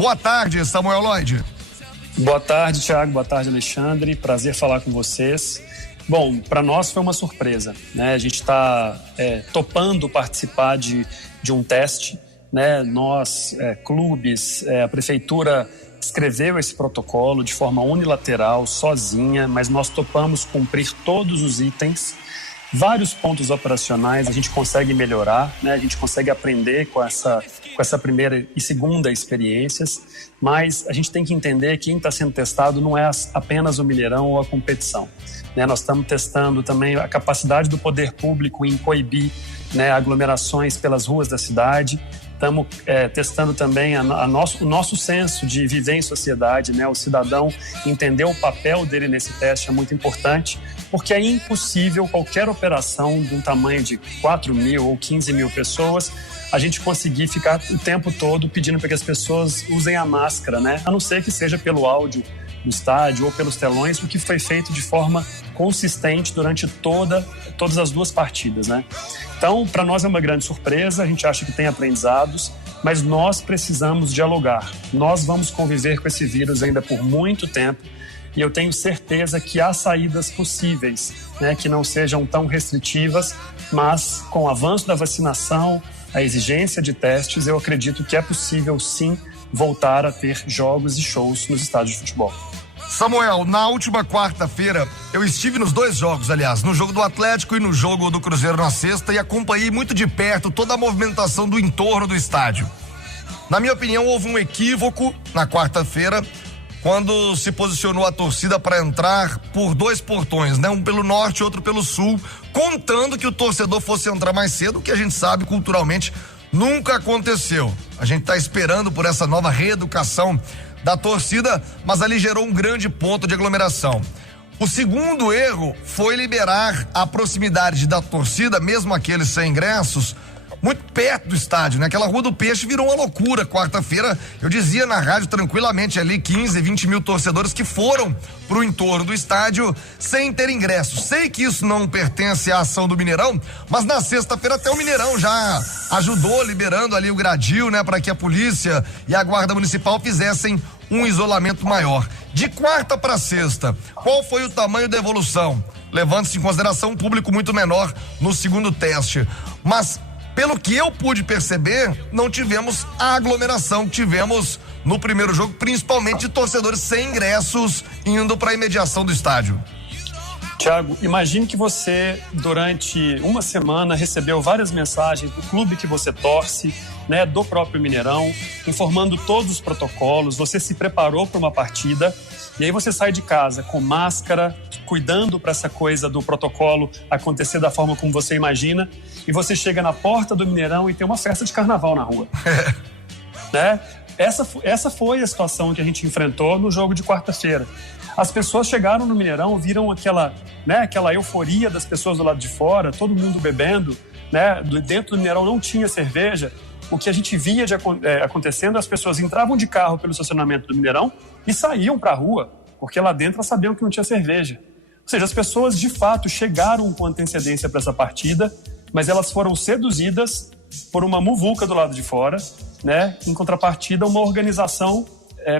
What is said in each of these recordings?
Boa tarde, Samuel Lloyd. Boa tarde, Thiago. Boa tarde, Alexandre. Prazer falar com vocês. Bom, para nós foi uma surpresa, né? A gente está topando participar de um teste, né? Nós, clubes, a prefeitura escreveu esse protocolo de forma unilateral, sozinha, mas nós topamos cumprir todos os itens. Vários pontos operacionais a gente consegue melhorar, né? A gente consegue aprender com essa primeira e segunda experiências, mas a gente tem que entender que quem está sendo testado não é apenas o Mineirão ou a competição, né? Nós estamos testando também a capacidade do poder público em coibir, né, aglomerações pelas ruas da cidade. Estamos testando também o nosso senso de viver em sociedade, né? O cidadão entender o papel dele nesse teste é muito importante, porque é impossível qualquer operação de um tamanho de 4 mil ou 15 mil pessoas a gente conseguir ficar o tempo todo pedindo para que as pessoas usem a máscara, né? A não ser que seja pelo áudio do estádio ou pelos telões, o que foi feito de forma consistente durante todas as duas partidas, né? Então, para nós é uma grande surpresa, a gente acha que tem aprendizados, mas nós precisamos dialogar. Nós vamos conviver com esse vírus ainda por muito tempo e eu tenho certeza que há saídas possíveis, né, que não sejam tão restritivas, mas com o avanço da vacinação, a exigência de testes, eu acredito que é possível sim voltar a ter jogos e shows nos estádios de futebol. Samuel, na última quarta-feira, eu estive nos dois jogos, aliás, no jogo do Atlético e no jogo do Cruzeiro na sexta, e acompanhei muito de perto toda a movimentação do entorno do estádio. Na minha opinião, houve um equívoco na quarta-feira, quando se posicionou a torcida para entrar por dois portões, né? Um pelo norte e outro pelo sul, contando que o torcedor fosse entrar mais cedo, que a gente sabe culturalmente nunca aconteceu. A gente está esperando por essa nova reeducação da torcida, mas ali gerou um grande ponto de aglomeração. O segundo erro foi liberar a proximidade da torcida, mesmo aqueles sem ingressos, muito perto do estádio, né? Aquela Rua do Peixe virou uma loucura. Quarta-feira, eu dizia na rádio tranquilamente ali 15, 20 mil torcedores que foram pro entorno do estádio sem ter ingressos. Sei que isso não pertence à ação do Mineirão, mas na sexta-feira até o Mineirão já ajudou liberando ali o gradil, né? Para que a polícia e a guarda municipal fizessem um isolamento maior. De quarta para sexta, qual foi o tamanho da evolução? Levando-se em consideração um público muito menor no segundo teste. Mas pelo que eu pude perceber, não tivemos a aglomeração que tivemos no primeiro jogo, principalmente de torcedores sem ingressos indo para a imediação do estádio. Thiago, imagine que você, durante uma semana, recebeu várias mensagens do clube que você torce, né, do próprio Mineirão, informando todos os protocolos, você se preparou para uma partida, e aí você sai de casa com máscara, cuidando para essa coisa do protocolo acontecer da forma como você imagina, e você chega na porta do Mineirão e tem uma festa de carnaval na rua. Né? Essa foi a situação que a gente enfrentou no jogo de quarta-feira. As pessoas chegaram no Mineirão, viram aquela euforia das pessoas do lado de fora, todo mundo bebendo, né? Dentro do Mineirão não tinha cerveja. O que a gente via acontecendo, as pessoas entravam de carro pelo estacionamento do Mineirão e saíam para a rua, porque lá dentro elas sabiam que não tinha cerveja. Ou seja, as pessoas de fato chegaram com antecedência para essa partida, mas elas foram seduzidas por uma muvuca do lado de fora, né? Em contrapartida, uma organização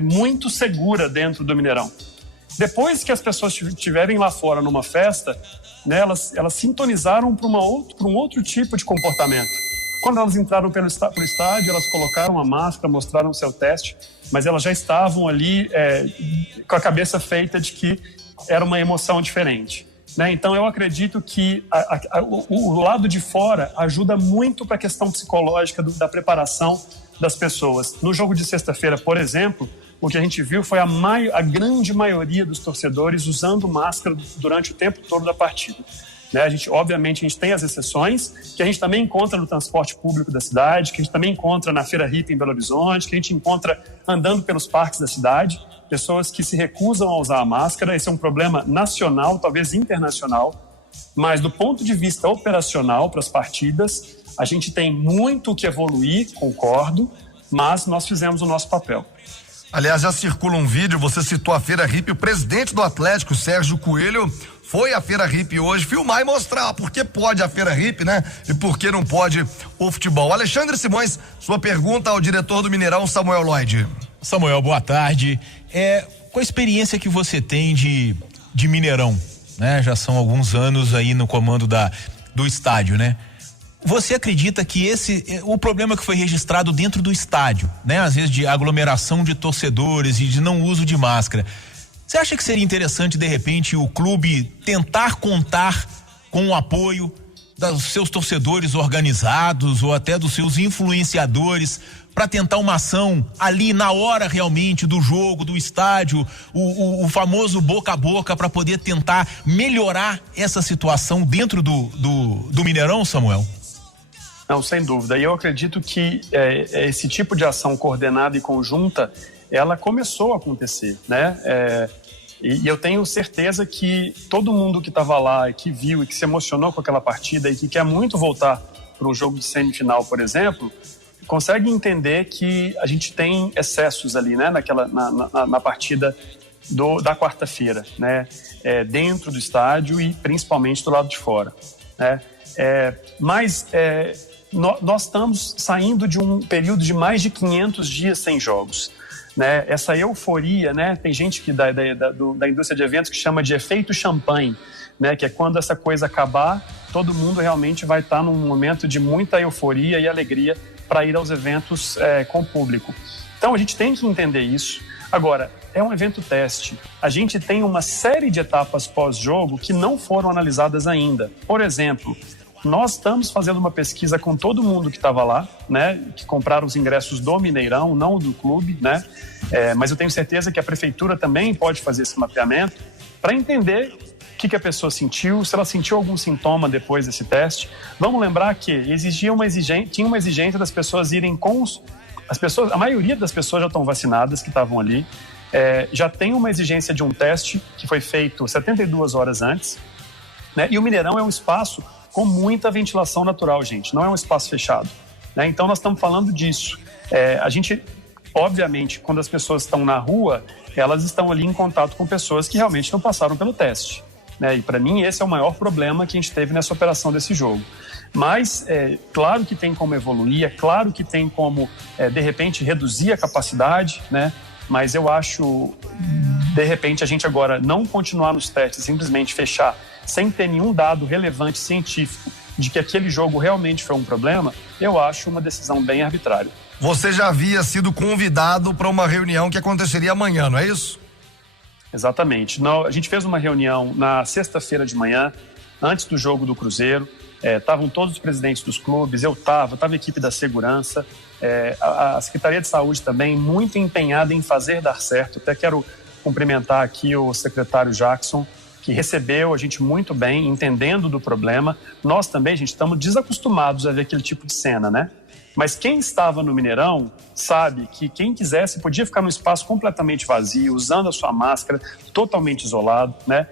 muito segura dentro do Mineirão. Depois que as pessoas estiverem lá fora numa festa, né, elas sintonizaram para um outro tipo de comportamento. Quando elas entraram pelo estádio, elas colocaram a máscara, mostraram o seu teste, mas elas já estavam ali com a cabeça feita de que era uma emoção diferente, né? Então eu acredito que o lado de fora ajuda muito para a questão psicológica da preparação das pessoas. No jogo de sexta-feira, por exemplo, o que a gente viu foi a grande maioria dos torcedores usando máscara durante o tempo todo da partida. Né? Obviamente, a gente tem as exceções, que a gente também encontra no transporte público da cidade, que a gente também encontra na Feira Hippie em Belo Horizonte, que a gente encontra andando pelos parques da cidade, pessoas que se recusam a usar a máscara. Esse é um problema nacional, talvez internacional, mas do ponto de vista operacional para as partidas, a gente tem muito o que evoluir, concordo, mas nós fizemos o nosso papel. Aliás, já circula um vídeo, você citou a Feira Hippie, o presidente do Atlético, Sérgio Coelho, foi à Feira Hippie hoje filmar e mostrar por que pode a Feira Hippie, né? E por que não pode o futebol. Alexandre Simões, sua pergunta ao diretor do Mineirão, Samuel Lloyd. Samuel, boa tarde. Qual a experiência que você tem de Mineirão, né? Já são alguns anos aí no comando do estádio, né? Você acredita que o problema que foi registrado dentro do estádio, né? Às vezes de aglomeração de torcedores e de não uso de máscara, você acha que seria interessante, de repente, o clube tentar contar com o apoio dos seus torcedores organizados ou até dos seus influenciadores para tentar uma ação ali na hora realmente do jogo, do estádio, o famoso boca a boca, para poder tentar melhorar essa situação dentro do Mineirão, Samuel? Não, sem dúvida. E eu acredito que esse tipo de ação coordenada e conjunta, ela começou a acontecer, né? E eu tenho certeza que todo mundo que estava lá, que viu e que se emocionou com aquela partida e que quer muito voltar para um jogo de semifinal, por exemplo, consegue entender que a gente tem excessos ali, né? Na partida da quarta-feira, né? Dentro do estádio e principalmente do lado de fora, né? Mas nós estamos saindo de um período de mais de 500 dias sem jogos, né? Essa euforia, né? Tem gente que da indústria de eventos que chama de efeito champanhe, né? Que é quando essa coisa acabar, todo mundo realmente vai estar num momento de muita euforia e alegria para ir aos eventos com o público. Então a gente tem que entender isso. Agora, é um evento teste. A gente tem uma série de etapas pós-jogo que não foram analisadas ainda. Por exemplo, nós estamos fazendo uma pesquisa com todo mundo que estava lá, né, que compraram os ingressos do Mineirão, não do clube, né, mas eu tenho certeza que a prefeitura também pode fazer esse mapeamento para entender o que a pessoa sentiu, se ela sentiu algum sintoma depois desse teste. Vamos lembrar que tinha uma exigência das pessoas irem com a maioria das pessoas já estão vacinadas que estavam ali, já tem uma exigência de um teste que foi feito 72 horas antes, né, e o Mineirão é um espaço com muita ventilação natural, gente. Não é um espaço fechado, né? Então, nós estamos falando disso. A gente, obviamente, quando as pessoas estão na rua, elas estão ali em contato com pessoas que realmente não passaram pelo teste, né? E, para mim, esse é o maior problema que a gente teve nessa operação desse jogo. Mas, claro que tem como evoluir, é claro que tem como, de repente, reduzir a capacidade, né? Mas eu acho, de repente, a gente agora não continuar nos testes, simplesmente fechar, sem ter nenhum dado relevante científico de que aquele jogo realmente foi um problema, eu acho uma decisão bem arbitrária. Você já havia sido convidado para uma reunião que aconteceria amanhã, não é isso? Exatamente. A gente fez uma reunião na sexta-feira de manhã, antes do jogo do Cruzeiro. Estavam todos os presidentes dos clubes, eu estava a equipe da segurança, a Secretaria de Saúde também, muito empenhada em fazer dar certo. Até quero cumprimentar aqui o secretário Jackson, que recebeu a gente muito bem, entendendo do problema. Nós também, gente, estamos desacostumados a ver aquele tipo de cena, né? Mas quem estava no Mineirão sabe que quem quisesse podia ficar num espaço completamente vazio, usando a sua máscara, totalmente isolado, né?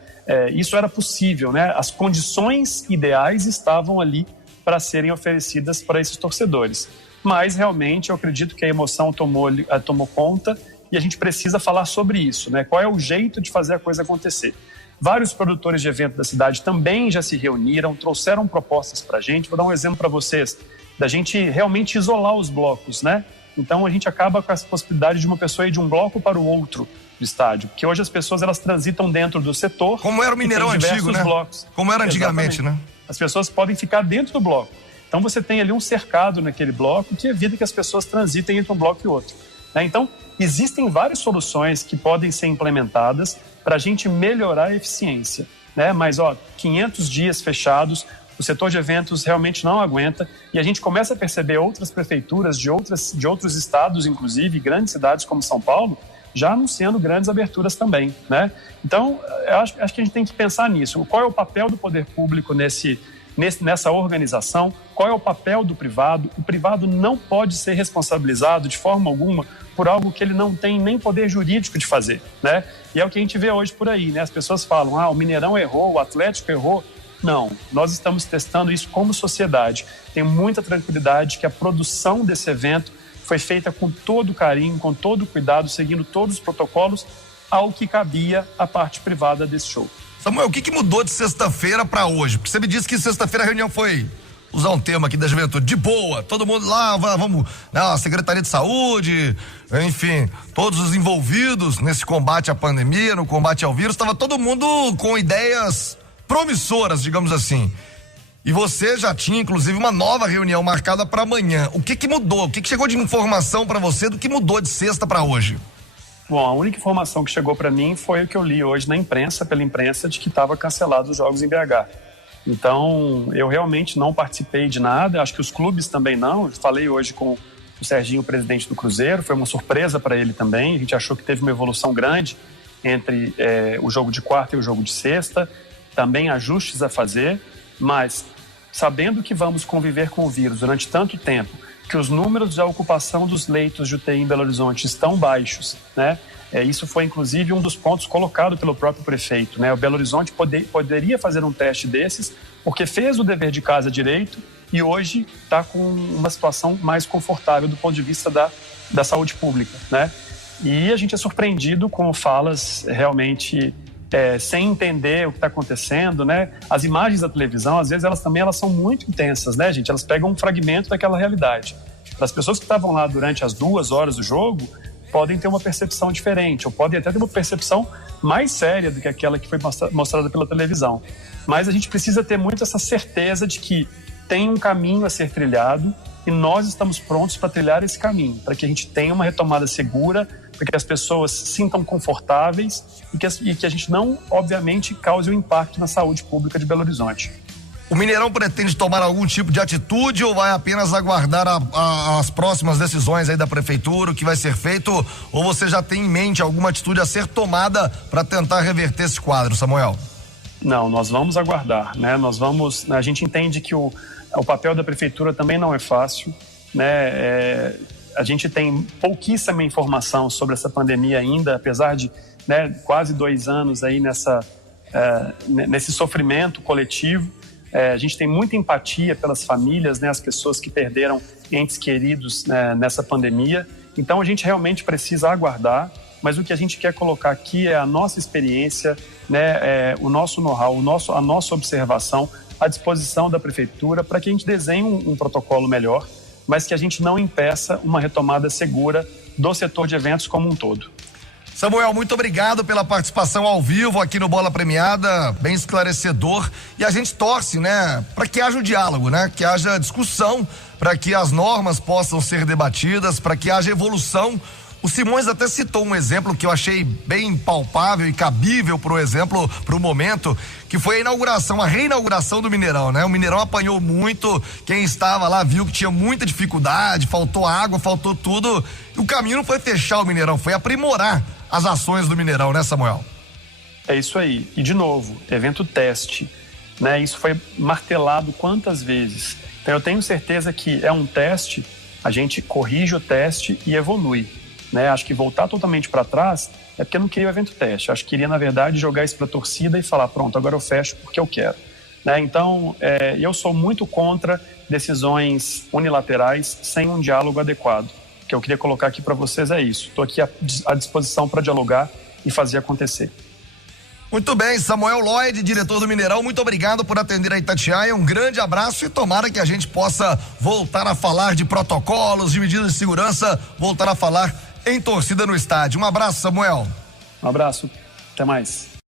Isso era possível, né? As condições ideais estavam ali para serem oferecidas para esses torcedores. Mas, realmente, eu acredito que a emoção tomou conta e a gente precisa falar sobre isso, né? Qual é o jeito de fazer a coisa acontecer? Vários produtores de evento da cidade também já se reuniram, trouxeram propostas para a gente. Vou dar um exemplo para vocês, da gente realmente isolar os blocos, né? Então a gente acaba com essa possibilidade de uma pessoa ir de um bloco para o outro do estádio, porque hoje as pessoas elas transitam dentro do setor. Como era o Mineirão antigo, né? Blocos. Como era antigamente, exatamente, né? As pessoas podem ficar dentro do bloco. Então você tem ali um cercado naquele bloco que evita que as pessoas transitem entre um bloco e outro, né? Então existem várias soluções que podem ser implementadas para a gente melhorar a eficiência, né? Mas, 500 dias fechados, o setor de eventos realmente não aguenta e a gente começa a perceber outras prefeituras de outros estados, inclusive grandes cidades como São Paulo, já anunciando grandes aberturas também, né? Então, eu acho que a gente tem que pensar nisso. Qual é o papel do poder público nessa organização? Qual é o papel do privado? O privado não pode ser responsabilizado de forma alguma por algo que ele não tem nem poder jurídico de fazer, né? E é o que a gente vê hoje por aí, né? As pessoas falam, o Mineirão errou, o Atlético errou. Não, nós estamos testando isso como sociedade. Tenho muita tranquilidade que a produção desse evento foi feita com todo carinho, com todo cuidado, seguindo todos os protocolos ao que cabia a parte privada desse show. Samuel, o que mudou de sexta-feira para hoje? Porque você me disse que sexta-feira a reunião foi usar um termo aqui da juventude, de boa, todo mundo lá, vamos, a Secretaria de Saúde, enfim, todos os envolvidos nesse combate à pandemia, no combate ao vírus, estava todo mundo com ideias promissoras, digamos assim. E você já tinha, inclusive, uma nova reunião marcada para amanhã. O que mudou? O que chegou de informação para você do que mudou de sexta para hoje? Bom, a única informação que chegou para mim foi o que eu li hoje na imprensa, pela imprensa, de que estava cancelados os jogos em BH. Então, eu realmente não participei de nada, acho que os clubes também não. Eu falei hoje com o Serginho, o presidente do Cruzeiro, foi uma surpresa para ele também. A gente achou que teve uma evolução grande entre o jogo de quarta e o jogo de sexta, também ajustes a fazer, mas sabendo que vamos conviver com o vírus durante tanto tempo, que os números de ocupação dos leitos de UTI em Belo Horizonte estão baixos, né? Isso foi, inclusive, um dos pontos colocado pelo próprio prefeito, né? O Belo Horizonte poderia fazer um teste desses, porque fez o dever de casa direito e hoje está com uma situação mais confortável do ponto de vista da saúde pública, né? E a gente é surpreendido com falas realmente sem entender o que está acontecendo, né? As imagens da televisão, às vezes, elas são muito intensas, né, gente? Elas pegam um fragmento daquela realidade. Para as pessoas que estavam lá durante as 2 horas do jogo, podem ter uma percepção diferente, ou podem até ter uma percepção mais séria do que aquela que foi mostrada pela televisão. Mas a gente precisa ter muito essa certeza de que tem um caminho a ser trilhado e nós estamos prontos para trilhar esse caminho, para que a gente tenha uma retomada segura, para que as pessoas se sintam confortáveis e que a gente não, obviamente, cause um impacto na saúde pública de Belo Horizonte. O Mineirão pretende tomar algum tipo de atitude ou vai apenas aguardar as próximas decisões aí da prefeitura, o que vai ser feito, ou você já tem em mente alguma atitude a ser tomada para tentar reverter esse quadro, Samuel? Não, nós vamos aguardar, né? A gente entende que o papel da prefeitura também não é fácil, né? A gente tem pouquíssima informação sobre essa pandemia ainda, apesar de, né, quase 2 anos aí nesse sofrimento coletivo. A gente tem muita empatia pelas famílias, né, as pessoas que perderam entes queridos, né, nessa pandemia. Então a gente realmente precisa aguardar, mas o que a gente quer colocar aqui é a nossa experiência, né, o nosso know-how, a nossa observação à disposição da prefeitura para que a gente desenhe um protocolo melhor, mas que a gente não impeça uma retomada segura do setor de eventos como um todo. Samuel, muito obrigado pela participação ao vivo aqui no Bola Premiada, bem esclarecedor, e a gente torce, né, para que haja o diálogo, né, que haja discussão, para que as normas possam ser debatidas, para que haja evolução. O Simões até citou um exemplo que eu achei bem palpável e cabível pro exemplo, pro momento, que foi a reinauguração do Mineirão, né? O Mineirão apanhou muito, quem estava lá viu que tinha muita dificuldade, faltou água, faltou tudo. E o caminho não foi fechar o Mineirão, foi aprimorar as ações do Mineirão, né, Samuel? É isso aí. E, de novo, evento teste, né? Isso foi martelado quantas vezes? Então, eu tenho certeza que é um teste, a gente corrige o teste e evolui. Né? Acho que voltar totalmente para trás é porque eu não queria o evento teste. Acho que queria, na verdade, jogar isso para a torcida e falar, pronto, agora eu fecho porque eu quero. Né? Então, eu sou muito contra decisões unilaterais sem um diálogo adequado. O que eu queria colocar aqui para vocês é isso. Estou aqui à disposição para dialogar e fazer acontecer. Muito bem, Samuel Lloyd, diretor do Mineirão, muito obrigado por atender a Itatiaia, um grande abraço e tomara que a gente possa voltar a falar de protocolos, de medidas de segurança, voltar a falar em torcida no estádio. Um abraço, Samuel. Um abraço, até mais.